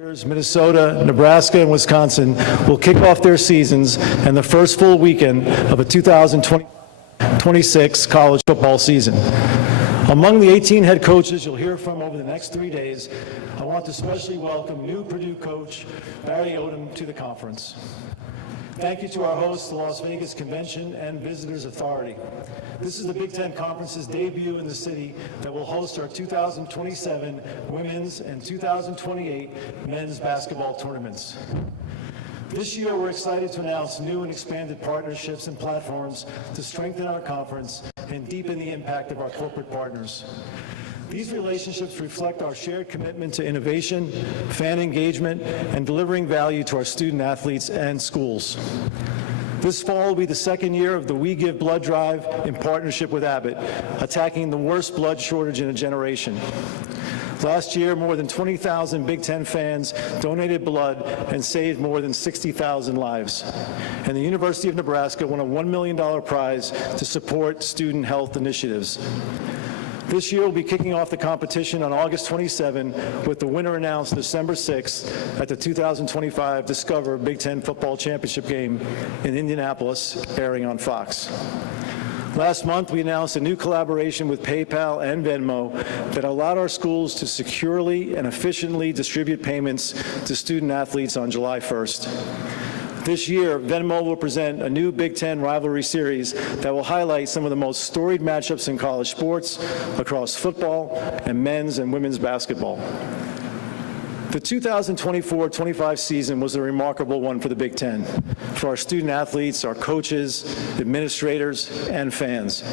Minnesota, Nebraska, and Wisconsin will kick off their seasons and the first full weekend of a 2026 college football season. Among the 18 head coaches you'll hear from over the next 3 days, I want to especially welcome new Purdue coach Barry Odom to the conference. Thank you to our host, the Las Vegas Convention and Visitors Authority. This is the Big Ten Conference's debut in the city that will host our 2027 women's and 2028 men's basketball tournaments. This year, we're excited to announce new and expanded partnerships and platforms to strengthen our conference and deepen the impact of our corporate partners. These relationships reflect our shared commitment to innovation, fan engagement, and delivering value to our student athletes and schools. This fall will be the second year of the We Give Blood Drive in partnership with Abbott, attacking the worst blood shortage in a generation. Last year, more than 20,000 Big Ten fans donated blood and saved more than 60,000 lives. And the University of Nebraska won a $1 million prize to support student health initiatives. This year, we'll be kicking off the competition on August 27, with the winner announced December 6th at the 2025 Discover Big Ten Football Championship game in Indianapolis, airing on Fox. Last month, we announced a new collaboration with PayPal and Venmo that allowed our schools to securely and efficiently distribute payments to student athletes on July 1st. This year, Venmo will present a new Big Ten rivalry series that will highlight some of the most storied matchups in college sports across football and men's and women's basketball. The 2024-25 season was a remarkable one for the Big Ten, for our student athletes, our coaches, administrators, and fans.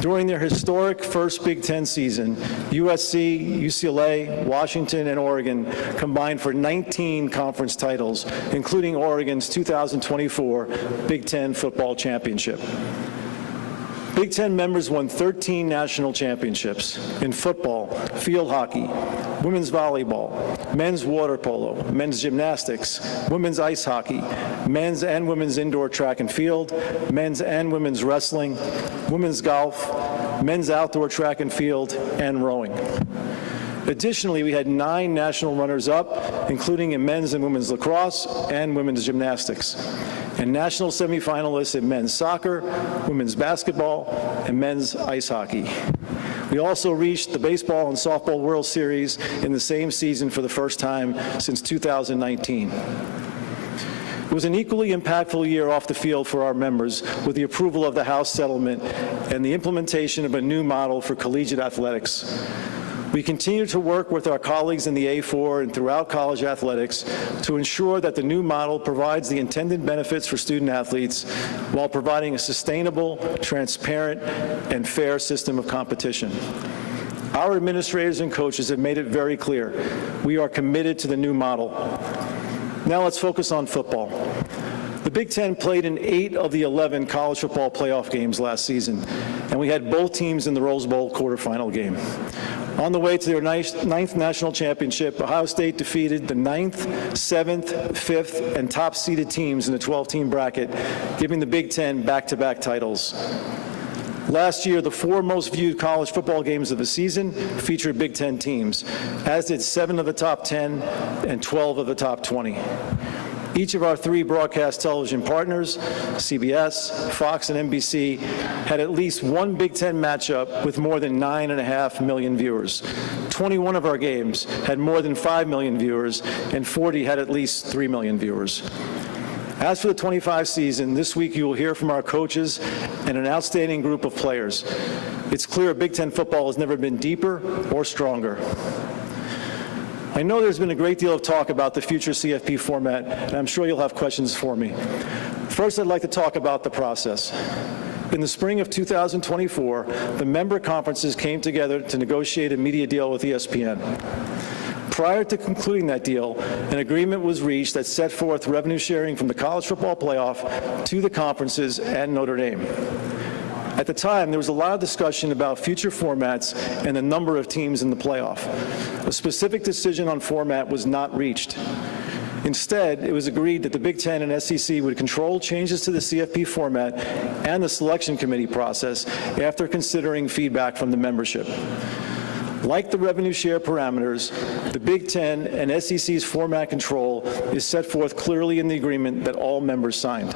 During their historic first Big Ten season, USC, UCLA, Washington, and Oregon combined for 19 conference titles, including Oregon's 2024 Big Ten Football Championship. Big Ten members won 13 national championships in football, field hockey, women's volleyball, men's water polo, men's gymnastics, women's ice hockey, men's and women's indoor track and field, men's and women's wrestling, women's golf, men's outdoor track and field, and rowing. Additionally, we had 9 national runners-up, including in men's and women's lacrosse and women's gymnastics, and national semifinalists in men's soccer, women's basketball, and men's ice hockey. We also reached the Baseball and Softball World Series in the same season for the first time since 2019. It was an equally impactful year off the field for our members, with the approval of the House settlement and the implementation of a new model for collegiate athletics. We continue to work with our colleagues in the A4 and throughout college athletics to ensure that the new model provides the intended benefits for student athletes while providing a sustainable, transparent, and fair system of competition. Our administrators and coaches have made it very clear we are committed to the new model. Now let's focus on football. The Big Ten played in 8 of the 11 college football playoff games last season, and we had both teams in the Rose Bowl quarterfinal game. On the way to their 9th national championship, Ohio State defeated the 9th, 7th, 5th, and top-seeded teams in the 12-team bracket, giving the Big Ten back-to-back titles. Last year, the 4 most viewed college football games of the season featured Big Ten teams, as did 7 of the top 10 and 12 of the top 20. Each of our 3 broadcast television partners, CBS, Fox, and NBC, had at least one Big Ten matchup with more than 9.5 million viewers. 21 of our games had more than 5 million viewers, and 40 had at least 3 million viewers. As for the 25 season, this week you will hear from our coaches and an outstanding group of players. It's clear Big Ten football has never been deeper or stronger. I know there's been a great deal of talk about the future CFP format, and I'm sure you'll have questions for me. First, I'd like to talk about the process. In the spring of 2024, the member conferences came together to negotiate a media deal with ESPN. Prior to concluding that deal, an agreement was reached that set forth revenue sharing from the college football playoff to the conferences and Notre Dame. At the time, there was a lot of discussion about future formats and the number of teams in the playoff. A specific decision on format was not reached. Instead, it was agreed that the Big Ten and SEC would control changes to the CFP format and the selection committee process after considering feedback from the membership. Like the revenue share parameters, The Big Ten and SEC's format control is set forth clearly in the agreement that all members signed.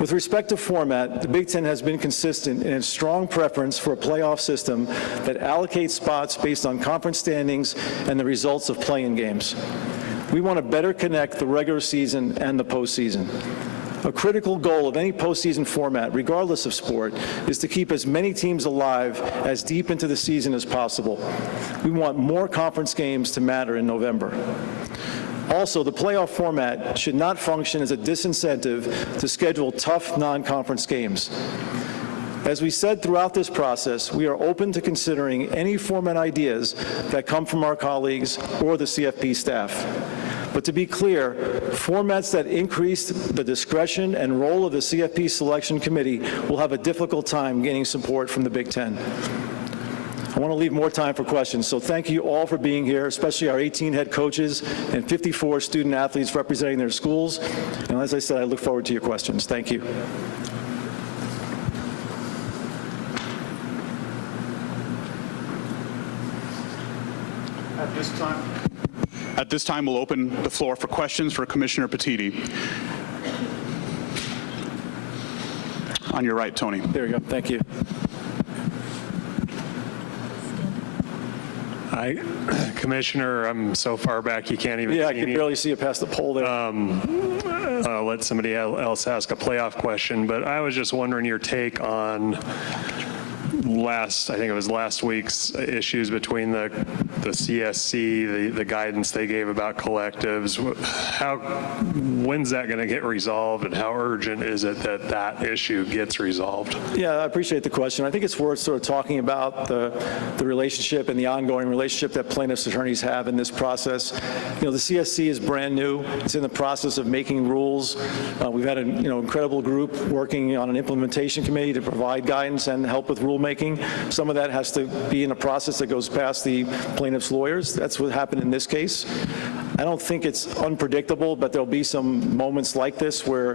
With respect to format, the Big Ten has been consistent in its strong preference for a playoff system that allocates spots based on conference standings and the results of play-in games. We want to better connect the regular season and the postseason. A critical goal of any postseason format, regardless of sport, is to keep as many teams alive as deep into the season as possible. We want more conference games to matter in November. Also, the playoff format should not function as a disincentive to schedule tough non-conference games. As we said throughout this process, we are open to considering any format ideas that come from our colleagues or the CFP staff. But to be clear, formats that increase the discretion and role of the CFP selection committee will have a difficult time gaining support from the Big Ten. I want to leave more time for questions, so thank you all for being here, especially our 18 head coaches and 54 student athletes representing their schools. And as I said, I look forward to your questions. Thank you. At this time, we'll open the floor for questions for Commissioner Petitti. On your right, Tony. There you go. Thank you. Hi, Commissioner. I'm so far back you can't even see me. Yeah, I can barely see it past the pole there. I'll let somebody else ask a playoff question, but I was just wondering your take on I think it was last week's issues between the CSC, the guidance they gave about collectives. When's that going to get resolved, and how urgent is it that that issue gets resolved? Yeah, I appreciate the question. I think it's worth sort of talking about the relationship and the ongoing relationship that plaintiffs' attorneys have in this process. You know, the CSC is brand new. It's in the process of making rules. We've had an incredible group working on an implementation committee to provide guidance and help with rulemaking. Some of that has to be in a process that goes past the plaintiff's lawyers. That's what happened in this case. I don't think it's unpredictable, but there'll be some moments like this where,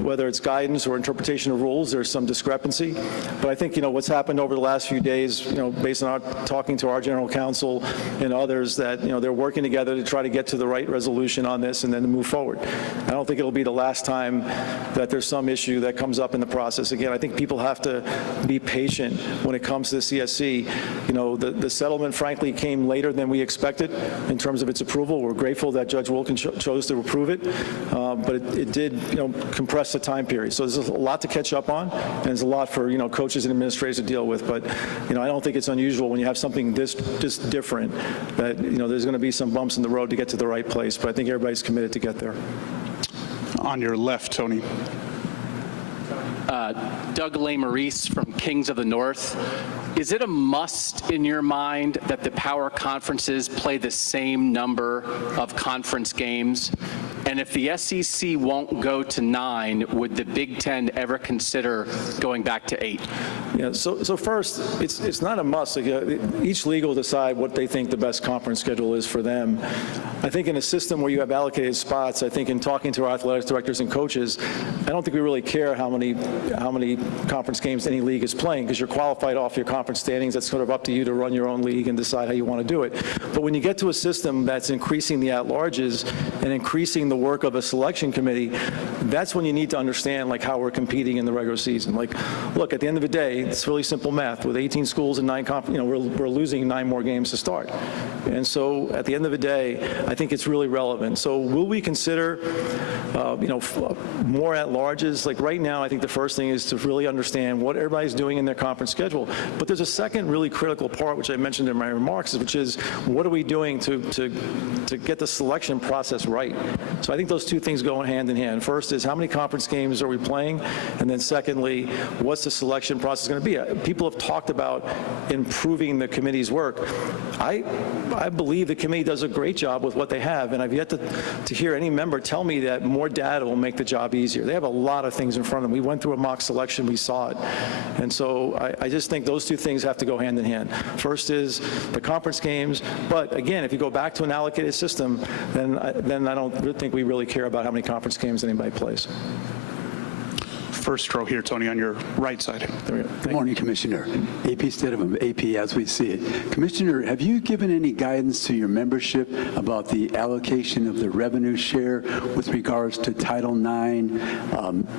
whether it's guidance or interpretation of rules, there's some discrepancy. But I think, what's happened over the last few days, based on talking to our general counsel and others, that, they're working together to try to get to the right resolution on this and then to move forward. I don't think it'll be the last time that there's some issue that comes up in the process. Again, I think people have to be patient when it comes to the CSC. The settlement, frankly, came later than we expected in terms of its approval. We're grateful that Judge Wilkin chose to approve it, but it did, compress the time period. So there's a lot to catch up on, and there's a lot for, coaches and administrators to deal with. But, I don't think it's unusual when you have something this different that, there's going to be some bumps in the road to get to the right place. But I think everybody's committed to get there. On your left, Tony. Doug LeMaurice from Kings of the North. Is it a must in your mind that the power conferences play the same number of conference games? And if the SEC won't go to 9, would the Big Ten ever consider going back to 8? Yeah, so first, it's not a must. Each league will decide what they think the best conference schedule is for them. I think in a system where you have allocated spots, I think in talking to our athletics directors and coaches, I don't think we really care how many conference games any league is playing, because you're qualified off your conference standings. That's sort of up to you to run your own league and decide how you want to do it. But when you get to a system that's increasing the at-larges and increasing the work of a selection committee, that's when you need to understand how we're competing in the regular season. Look, at the end of the day, it's really simple math. With 18 schools and 9 we're losing 9 more games to start. And so at the end of the day, I think it's really relevant. So will we consider, more at-larges? Right now, I think the first thing is to really understand what everybody's doing in their conference schedule. But there's a second really critical part, which I mentioned in my remarks, which is what are we doing to get the selection process right? So I think those two things go hand in hand. First is how many conference games are we playing? And then secondly, what's the selection process going to be? People have talked about improving the committee's work. I believe the committee does a great job with what they have, and I've yet to hear any member tell me that more data will make the job easier. They have a lot of things in front of them. We went through a mock selection, we saw it. And so I just think those two things have to go hand in hand. First is the conference games, but again, if you go back to an allocated system, then I don't think we really care about how many conference games anybody plays. first row here, Tony, on your right side. There we go. Good morning, Commissioner. AP Stidham, AP as we see it. Commissioner, have you given any guidance to your membership about the allocation of the revenue share with regards to Title IX?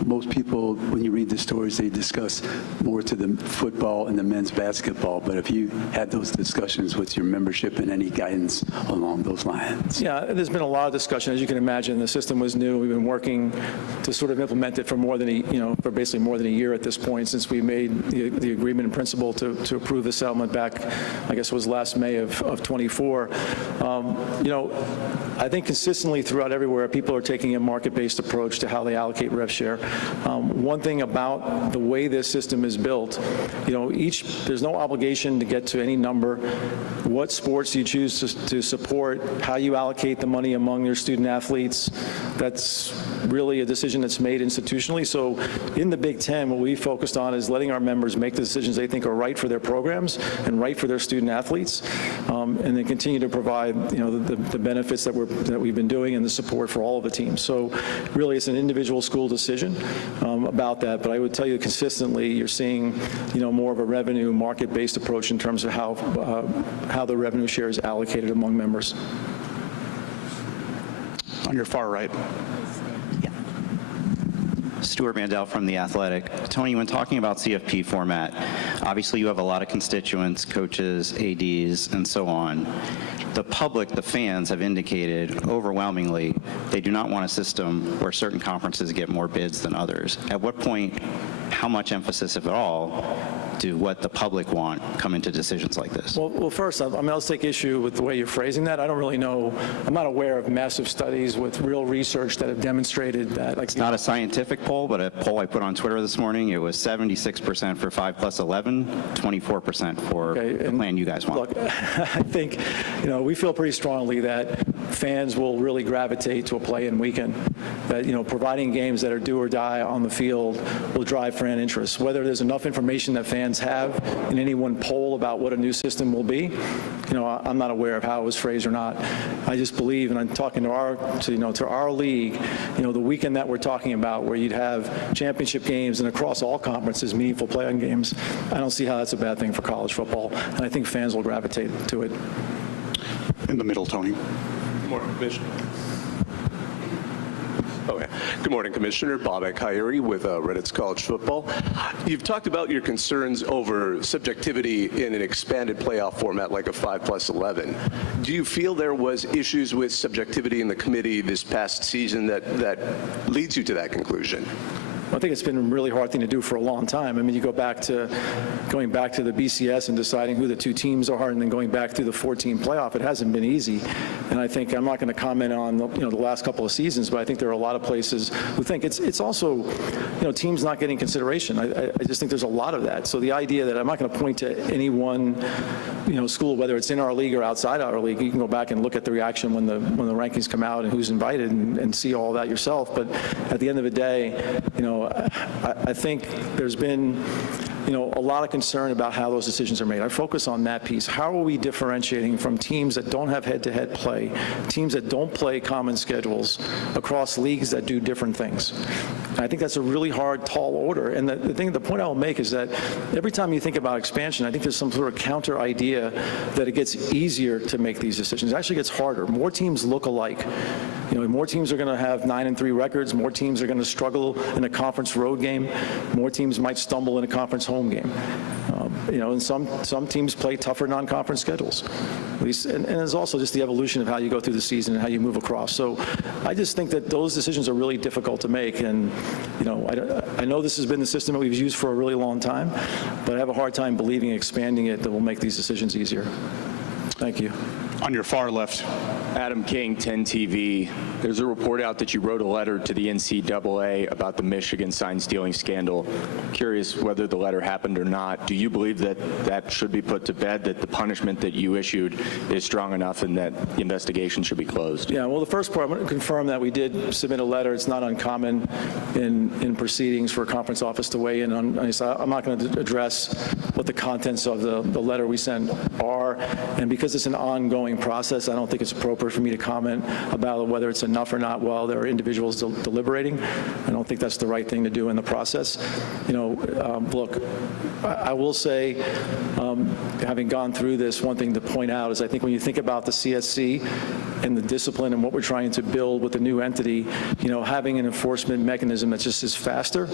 Most people, when you read the stories, they discuss more to the football and the men's basketball, but have you had those discussions with your membership and any guidance along those lines? Yeah, there's been a lot of discussion. As you can imagine, the system was new. We've been working to sort of implement it for more than for basically more than a year at this point, since we made the agreement in principle to approve the settlement back, I guess it was last May of 24. I think consistently throughout everywhere, people are taking a market-based approach to how they allocate rev share. One thing about the way this system is built, there's no obligation to get to any number. What sports you choose to support, how you allocate the money among your student athletes, that's really a decision that's made institutionally. So in the Big Ten, what we focused on is letting our members make the decisions they think are right for their programs and right for their student athletes, and then continue to provide the benefits that we've been doing and the support for all of the teams. So really it's an individual school decision about that, but I would tell you consistently you're seeing more of a revenue market-based approach in terms of how the revenue share is allocated among members. On your far right. Stuart Mandel from The Athletic. Tony, when talking about CFP format, obviously you have a lot of constituents, coaches, ADs, and so on. The public, the fans, have indicated overwhelmingly they do not want a system where certain conferences get more bids than others. At what point, how much emphasis, if at all, do what the public want come into decisions like this? Well, first, I'll take issue with the way you're phrasing that. I don't really know. I'm not aware of massive studies with real research that have demonstrated that. It's not a scientific poll, but a poll I put on Twitter this morning. It was 76% for 5+11, 24% for the plan you guys want. Look, I think, we feel pretty strongly that fans will really gravitate to a play-in weekend. That, providing games that are do or die on the field will drive fan interest. Whether there's enough information that fans have in any one poll about what a new system will be, I'm not aware of how it was phrased or not. I just believe, and I'm talking to our league, the weekend that we're talking about, where you'd have championship games and across all conferences, meaningful play-in games, I don't see how that's a bad thing for college football, and I think fans will gravitate to it. In the middle, Tony. Good morning, Commissioner. Okay. Good morning, Commissioner. Bob Akayuri with Reddit's College Football. You've talked about your concerns over subjectivity in an expanded playoff format like a 5+11. Do you feel there was issues with subjectivity in the committee this past season that leads you to that conclusion? I think it's been a really hard thing to do for a long time. I mean, you going back to the BCS and deciding who the two teams are, and then going back through the 14 playoff. It hasn't been easy, and I think I'm not going to comment on the last couple of seasons, but I think there are a lot of places who think it's also teams not getting consideration. I just think there's a lot of that. So the idea that I'm not going to point to any one school, whether it's in our league or outside our league, you can go back and look at the reaction when the rankings come out and who's invited and see all that yourself. But at the end of the day, I think there's been, a lot of concern about how those decisions are made. I focus on that piece. How are we differentiating from teams that don't have head-to-head play, teams that don't play common schedules across leagues that do different things? And I think that's a really hard, tall order. And the point I will make is that every time you think about expansion, I think there's some sort of counter idea that it gets easier to make these decisions. It actually gets harder. More teams look alike. More teams are going to have 9-3 records. More teams are going to struggle in a conference road game. More teams might stumble in a conference home game. And some teams play tougher non-conference schedules. At least, and there's also just the evolution of how you go through the season and how you move across. So I just think that those decisions are really difficult to make. And I know this has been the system that we've used for a really long time, but I have a hard time believing expanding it that will make these decisions easier. Thank you. On your far left. Adam King, 10 TV. There's a report out that you wrote a letter to the NCAA about the Michigan sign stealing scandal. Curious whether the letter happened or not. Do you believe that that should be put to bed, that the punishment that you issued is strong enough and that the investigation should be closed? Yeah, well, the first part, I'm going to confirm that we did submit a letter. It's not uncommon in proceedings for a conference office to weigh in on. I'm not going to address what the contents of the letter we sent are, and because because it's an ongoing process, I don't think it's appropriate for me to comment about whether it's enough or not while there are individuals deliberating. I don't think that's the right thing to do in the process. Look, I will say, having gone through this, one thing to point out is I think when you think about the CSC and the discipline and what we're trying to build with the new entity, having an enforcement mechanism that just is faster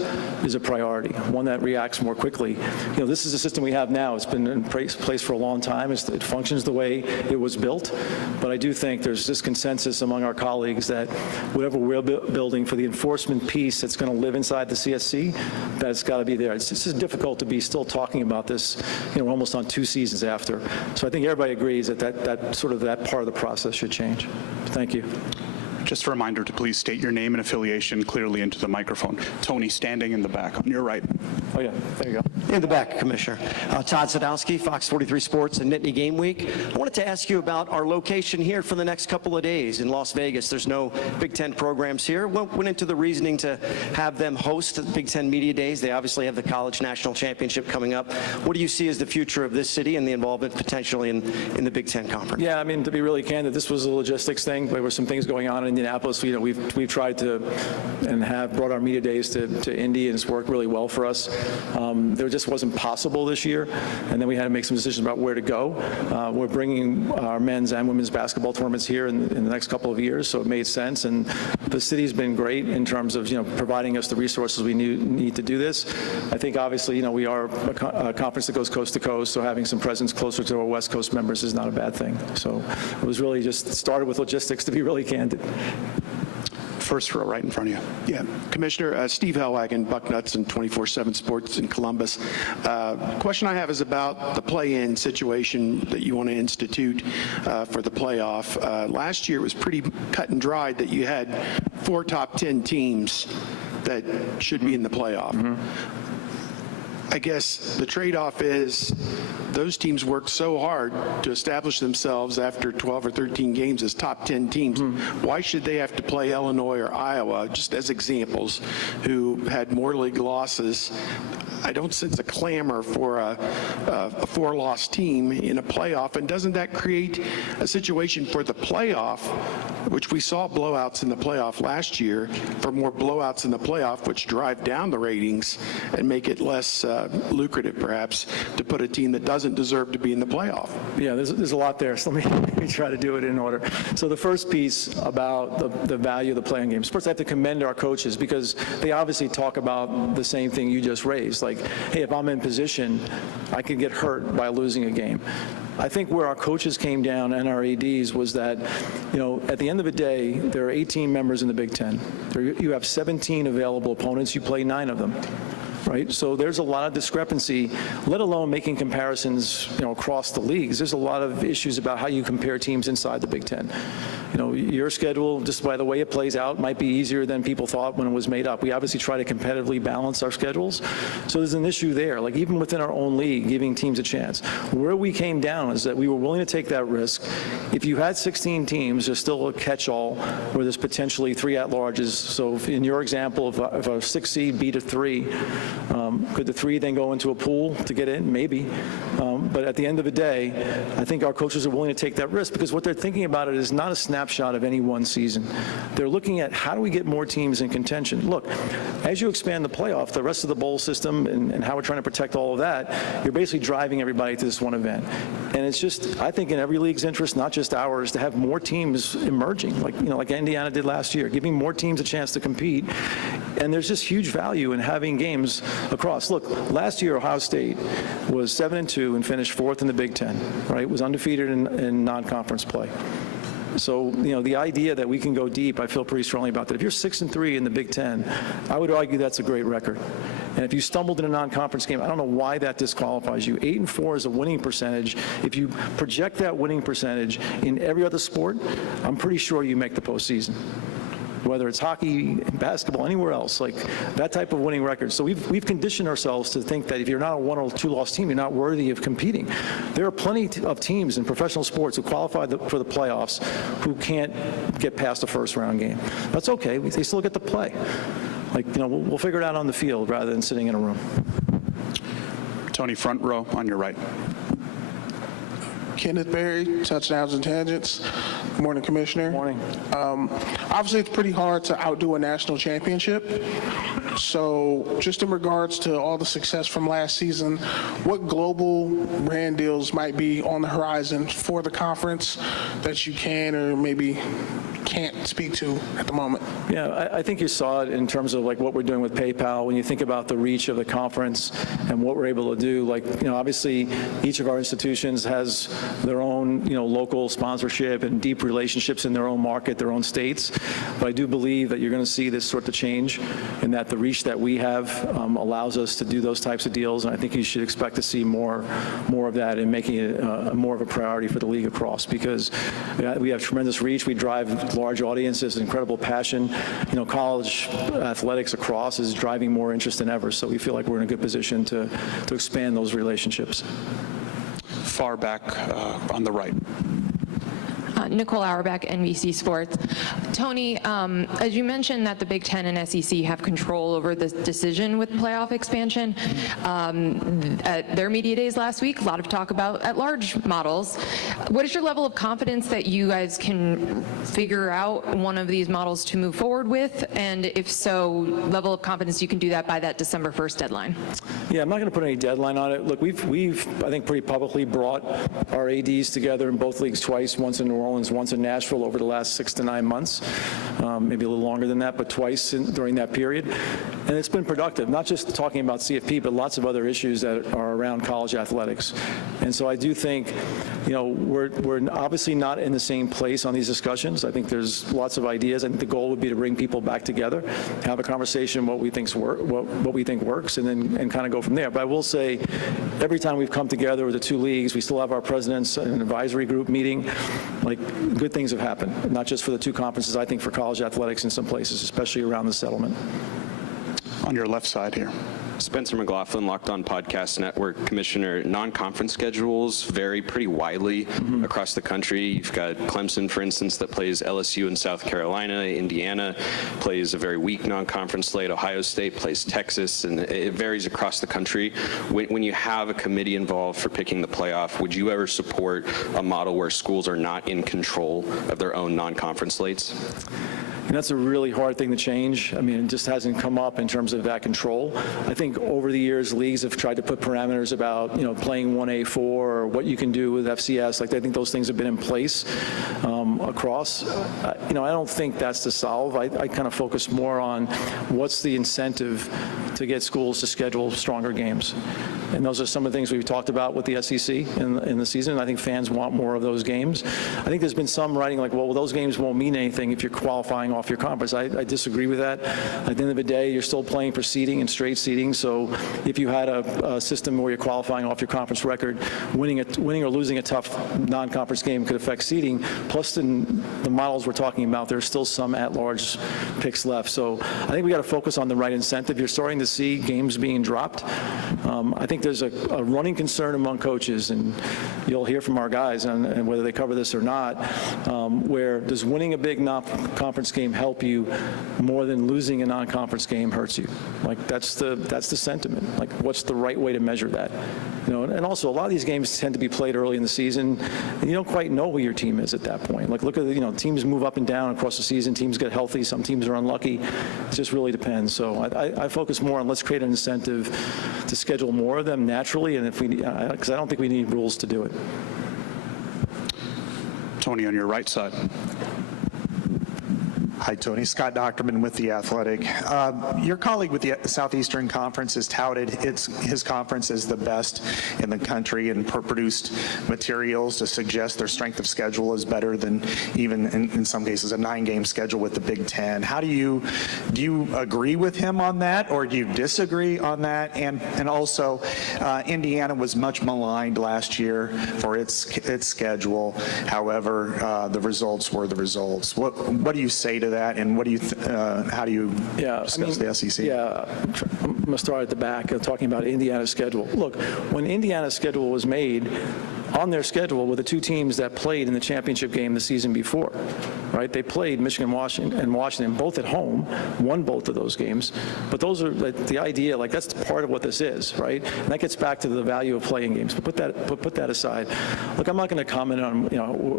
is a priority, one that reacts more quickly. This is a system we have now. It's been in place for a long time. It functions the way it was built, but I do think there's this consensus among our colleagues that whatever we're building for the enforcement piece that's going to live inside the CSC, that's got to be there. It's just difficult to be still talking about this, almost on 2 seasons after. So I think everybody agrees that that part of the process should change. Thank you. Just a reminder to please state your name and affiliation clearly into the microphone. Tony, standing in the back on your right. Oh, yeah, there you go. In the back, Commissioner. Todd Sadowski, Fox 43 Sports and Nittany Game Week. I wanted to ask you about our location here for the next couple of days in Las Vegas. There's no Big Ten programs here. What went into the reasoning to have them host the Big Ten Media Days? They obviously have the College National Championship coming up. What do you see as the future of this city and the involvement potentially in the Big Ten Conference? Yeah, I mean, to be really candid, this was a logistics thing. There were some things going on in Indianapolis. We've tried to and have brought our media days to Indy, and it's worked really well for us. There just wasn't possible this year, and then we had to make some decisions about where to go. We're bringing our men's and women's basketball tournaments here in the next couple of years, so it made sense. And the city's been great in terms of providing us the resources we need to do this. I think obviously we are a conference that goes coast to coast, so having some presence closer to our West Coast members is not a bad thing. So it was really just started with logistics, to be really candid. First row right in front of you. Yeah, Commissioner, Steve Hellwagen, Bucknuts and 24/7 Sports in Columbus. Question I have is about the play-in situation that you want to institute for the playoff. Last year it was pretty cut and dried that you had 4 top 10 teams that should be in the playoff. I guess the trade-off is those teams worked so hard to establish themselves after 12 or 13 games as top 10 teams. Why should they have to play Illinois or Iowa, just as examples, who had more league losses? I don't sense a clamor for a 4-loss team in a playoff, and doesn't that create a situation for the playoff, which we saw blowouts in the playoff last year, for more blowouts in the playoff, which drive down the ratings and make it less lucrative, perhaps, to put a team that doesn't deserve to be in the playoff? Yeah, there's a lot there, so let me try to do it in order. So the first piece about the value of the playing games. First, I have to commend our coaches because they obviously talk about the same thing you just raised. Like, hey, if I'm in position, I could get hurt by losing a game. I think where our coaches came down and our ADs was that, at the end of the day, there are 18 members in the Big Ten. You have 17 available opponents. You play 9 of them. Right? So there's a lot of discrepancy, let alone making comparisons, across the leagues. There's a lot of issues about how you compare teams inside the Big Ten. Your schedule, just by the way it plays out, might be easier than people thought when it was made up. We obviously try to competitively balance our schedules. So there's an issue there, like even within our own league, giving teams a chance. Where we came down is that we were willing to take that risk. If you had 16 teams, there's still a catch-all where there's potentially 3 at-larges. So in your example, if a 6 seed beat a 3, could the 3 then go into a pool to get in? Maybe. But at the end of the day, I think our coaches are willing to take that risk because what they're thinking about it is not a snapshot of any one season. They're looking at how do we get more teams in contention. Look, as you expand the playoff, the rest of the bowl system and how we're trying to protect all of that, you're basically driving everybody to this one event. And it's just, I think in every league's interest, not just ours, to have more teams emerging, like Indiana did last year, giving more teams a chance to compete. And there's just huge value in having games across. Look, last year Ohio State was 7-2 and finished 4th in the Big Ten, right? Was undefeated in non-conference play. So, the idea that we can go deep, I feel pretty strongly about that. If you're 6-3 in the Big Ten, I would argue that's a great record. And if you stumbled in a non-conference game, I don't know why that disqualifies you. 8-4 is a winning percentage. If you project that winning percentage in every other sport, I'm pretty sure you make the postseason. Whether it's hockey, basketball, anywhere else, like that type of winning record. So we've conditioned ourselves to think that if you're not a 1 or 2 loss team, you're not worthy of competing. There are plenty of teams in professional sports who qualify for the playoffs who can't get past the first round game. That's okay. They still get to play. We'll figure it out on the field rather than sitting in a room. Tony, front row on your right. Kenneth Berry, Touchdowns and Tangents. Good morning, Commissioner. Morning. Obviously, it's pretty hard to outdo a national championship. So just in regards to all the success from last season, what global brand deals might be on the horizon for the conference that you can or maybe can't speak to at the moment? Yeah, I think you saw it in terms of like what we're doing with PayPal. When you think about the reach of the conference and what we're able to do, like, obviously each of our institutions has their own, local sponsorship and deep relationships in their own market, their own states. But I do believe that you're going to see this sort of change and that the reach that we have allows us to do those types of deals. And I think you should expect to see more of that and making it more of a priority for the league across, because we have tremendous reach. We drive large audiences, incredible passion. College athletics across is driving more interest than ever. So we feel like we're in a good position to expand those relationships. Far back on the right. Nicole Auerbach, NBC Sports. Tony, as you mentioned that the Big Ten and SEC have control over the decision with playoff expansion, at their media days last week, a lot of talk about at-large models. What is your level of confidence that you guys can figure out one of these models to move forward with? And if so, level of confidence you can do that by that December 1st deadline? Yeah, I'm not going to put any deadline on it. Look, we've I think, pretty publicly brought our ADs together in both leagues twice, once in New Orleans, once in Nashville over the last 6 to 9 months, maybe a little longer than that, but twice during that period. And it's been productive, not just talking about CFP, but lots of other issues that are around college athletics. And so I do think, we're obviously not in the same place on these discussions. I think there's lots of ideas. I think the goal would be to bring people back together, have a conversation what we think works, and then kind of go from there. But I will say, every time we've come together with the two leagues, we still have our presidents and advisory group meeting. Like, good things have happened, not just for the two conferences, I think for college athletics in some places, especially around the settlement. On your left side here. Spencer McLaughlin, Locked On Podcast Network. Commissioner, non-conference schedules vary pretty widely across the country. You've got Clemson, for instance, that plays LSU in South Carolina. Indiana plays a very weak non-conference slate. Ohio State plays Texas, and it varies across the country. When you have a committee involved for picking the playoff, would you ever support a model where schools are not in control of their own non-conference slates? And that's a really hard thing to change. I mean, it just hasn't come up in terms of that control. I think over the years, leagues have tried to put parameters about, playing 1A4 or what you can do with FCS. Like, I think those things have been in place across. I don't think that's the solve. I kind of focus more on what's the incentive to get schools to schedule stronger games. And those are some of the things we've talked about with the SEC in the season. I think fans want more of those games. I think there's been some writing like, well, those games won't mean anything if you're qualifying off your conference. I disagree with that. At the end of the day, you're still playing for seeding and straight seeding. So if you had a system where you're qualifying off your conference record, winning or losing a tough non-conference game could affect seeding. Plus, in the models we're talking about, there's still some at-large picks left. So I think we got to focus on the right incentive. You're starting to see games being dropped. I think there's a running concern among coaches, and you'll hear from our guys, and whether they cover this or not, where does winning a big non-conference game help you more than losing a non-conference game hurts you? Like, that's the sentiment. Like, what's the right way to measure that? And also a lot of these games tend to be played early in the season, and you don't quite know who your team is at that point. Like, look at teams move up and down across the season. Teams get healthy. Some teams are unlucky. It just really depends. So I focus more on let's create an incentive to schedule more of them naturally, and because I don't think we need rules to do it. Tony, on your right side. Hi, Tony. Scott Docterman with The Athletic. Your colleague with the Southeastern Conference has touted his conference as the best in the country and produced materials to suggest their strength of schedule is better than even, in some cases, a 9-game schedule with the Big Ten. Do you agree with him on that, or do you disagree on that? And also, Indiana was much maligned last year for its schedule. However, the results were the results. What do you say to to that, and what do you, how do you discuss the SEC? Yeah, I'm going to start at the back, talking about Indiana's schedule. Look, when Indiana's schedule was made, on their schedule were the two teams that played in the championship game the season before, right? They played Michigan and Washington both at home, won both of those games. But those are the idea, like that's part of what this is, right? And that gets back to the value of playing games. But put that aside. Look, I'm not going to comment on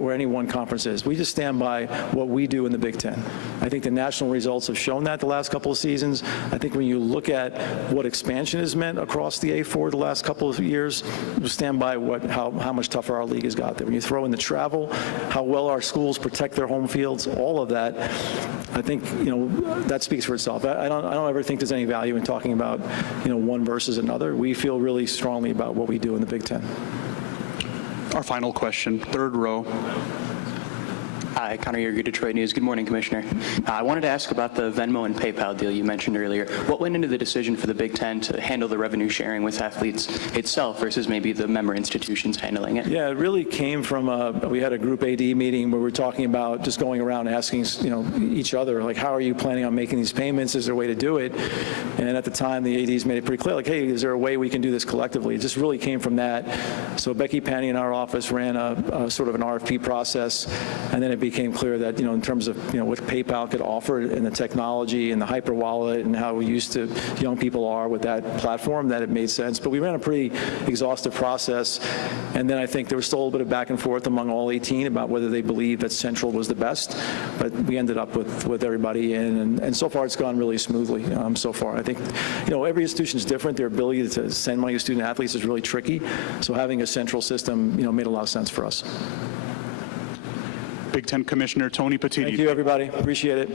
where any one conference is. We just stand by what we do in the Big Ten. I think the national results have shown that the last couple of seasons. I think when you look at what expansion has meant across the A4 the last couple of years, we stand by how much tougher our league has got there. When you throw in the travel, how well our schools protect their home fields, all of that, I think that speaks for itself. I don't ever think there's any value in talking about one versus another. We feel really strongly about what we do in the Big Ten. Our final question, third row. Hi, Connor Yerger, Detroit News. Good morning, Commissioner. I wanted to ask about the Venmo and PayPal deal you mentioned earlier. What went into the decision for the Big Ten to handle the revenue sharing with athletes itself versus maybe the member institutions handling it? Yeah, it really came from we had a group AD meeting where we were talking about just going around asking each other, like, how are you planning on making these payments? Is there a way to do it? And at the time, the ADs made it pretty clear, like, hey, is there a way we can do this collectively? It just really came from that. So Becky Panny in our office ran a sort of an RFP process, and then it became clear that, in terms of, what PayPal could offer and the technology and the hyper wallet and how used to young people are with that platform, that it made sense. But we ran a pretty exhaustive process. And then I think there was still a little bit of back and forth among all 18 about whether they believed that Central was the best. But we ended up with everybody in. And so far, it's gone really smoothly so far. I think, every institution is different. Their ability to send money to student athletes is really tricky. So having a central system, made a lot of sense for us. Big Ten Commissioner Tony Petitti. Thank you, everybody. Appreciate it.